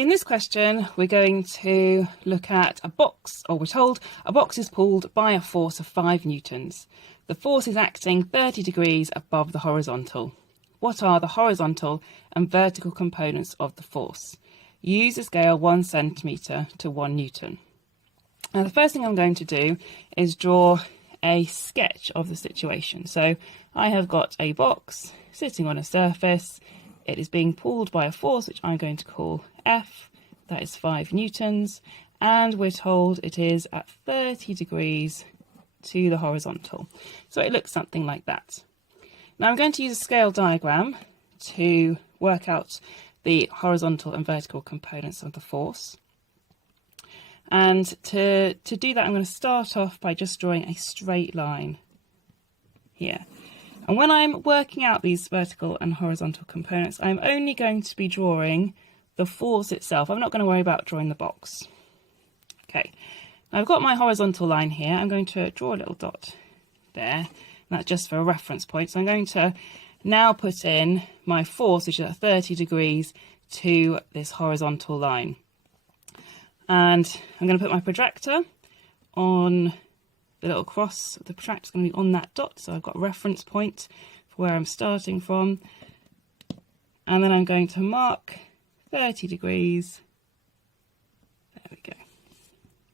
In this question, we're going to look at a box, or we're told a box is pulled by a force of 5 newtons. The force is acting 30 degrees above the horizontal. What are the horizontal and vertical components of the force? Use a scale 1 centimetre to 1 newton. Now, the first thing I'm going to do is draw a sketch of the situation. So I have got a box sitting on a surface. It is being pulled by a force which I'm going to call F, that is 5 newtons, and we're told it is at 30 degrees to the horizontal. So it looks something like that. Now I'm going to use a scale diagram to work out the horizontal and vertical components of the force. And to do that, I'm going to start off by just drawing a straight line here. And when I'm working out these vertical and horizontal components, I'm only going to be drawing the force itself. I'm not going to worry about drawing the box. Okay, now I've got my horizontal line here. I'm going to draw a little dot there. And that's just for a reference point. So I'm going to now put in my force, which is at 30 degrees to this horizontal line. And I'm going to put my protractor on the little cross. The protractor is going to be on that dot, so I've got a reference point for where I'm starting from. And then I'm going to mark 30 degrees. There we go.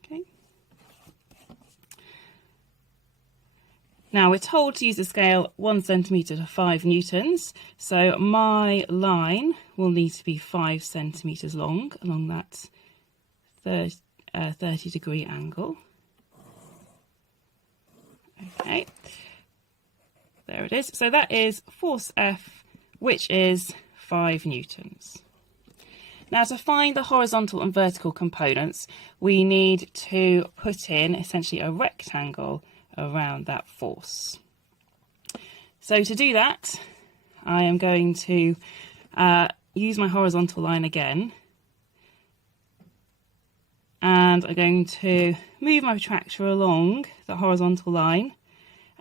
Okay. Now we're told to use the scale 1 centimetre to 5 newtons. So my line will need to be 5 centimetres long along that 30 degree angle. Okay, there it is. So that is force F, which is 5 newtons. Now to find the horizontal and vertical components, we need to put in essentially a rectangle around that force. So to do that, I am going to use my horizontal line again. And I'm going to move my protractor along the horizontal line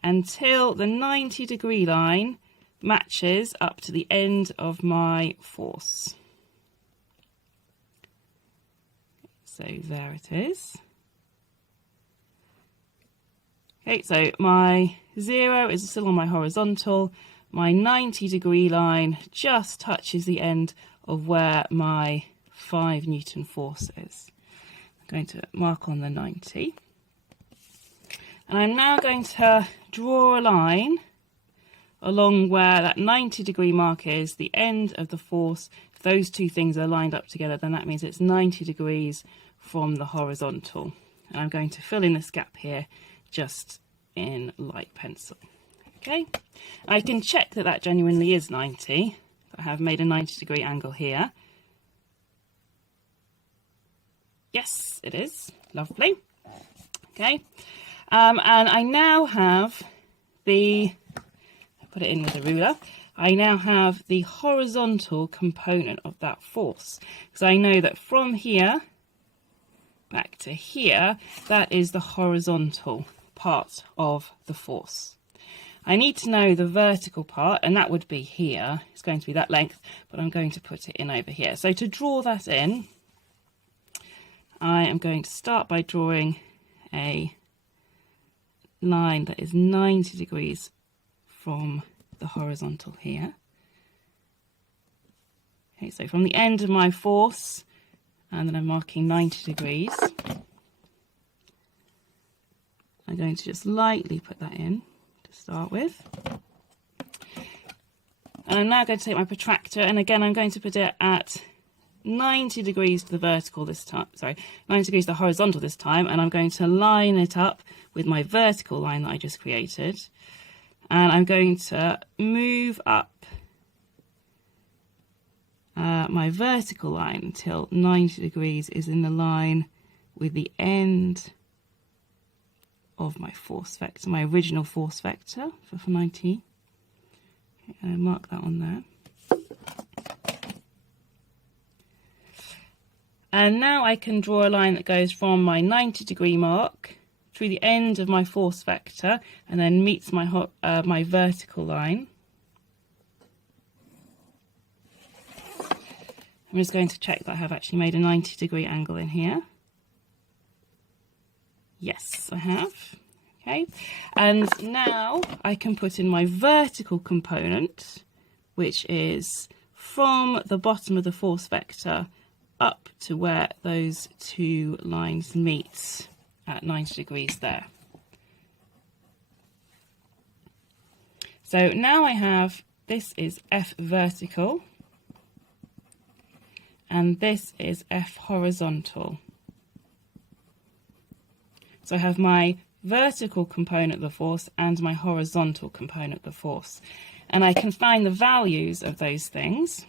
until the 90 degree line matches up to the end of my force. So there it is. Okay, so my 0 is still on my horizontal. My 90 degree line just touches the end of where my 5 Newton force is. Going to mark on the 90, and I'm now going to draw a line along where that 90 degree mark is, the end of the force. If those two things are lined up together, then that means it's 90 degrees from the horizontal, and I'm going to fill in this gap here just in light pencil. Okay, I can check that that genuinely is 90. I have made a 90 degree angle here. Yes, it is. Lovely. Okay. And I now have I put it in with a ruler. I now have the horizontal component of that force. Because I know that from here back to here, that is the horizontal part of the force. I need to know the vertical part, and that would be here. It's going to be that length, but I'm going to put it in over here. So to draw that in, I am going to start by drawing a line that is 90 degrees from the horizontal here. Okay, so from the end of my force, and then I'm marking 90 degrees. I'm going to just lightly put that in to start with. And I'm now going to take my protractor, and again I'm going to put it at 90 degrees to the vertical this time, 90 degrees to the horizontal this time, and I'm going to line it up with my vertical line that I just created. And I'm going to move up my vertical line until 90 degrees is in the line with the end of my force vector, my original force vector for 90. Okay, and I mark that on there. And now I can draw a line that goes from my 90 degree mark through the end of my force vector and then meets my my vertical line. I'm just going to check that I have actually made a 90-degree angle in here. Yes, I have. Okay, and now I can put in my vertical component, which is from the bottom of the force vector up to where those two lines meet at 90 degrees there. So now I have, this is F vertical, and this is F horizontal. So I have my vertical component of the force and my horizontal component of the force. And I can find the values of those things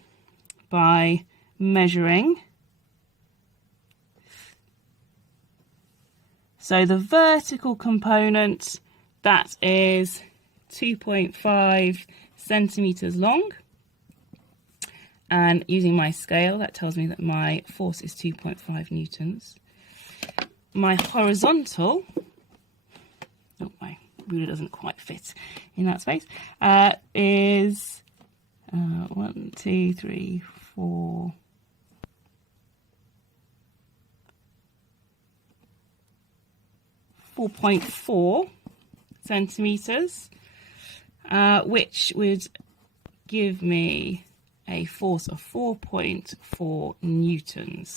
by measuring. So the vertical component, that is 2.5 centimeters long. And using my scale, that tells me that my force is 2.5 newtons. My horizontal, oh, my ruler doesn't quite fit in that space, is 1, 2, 3, 4, 4.4 centimeters, which would give me a force of 4.4 newtons.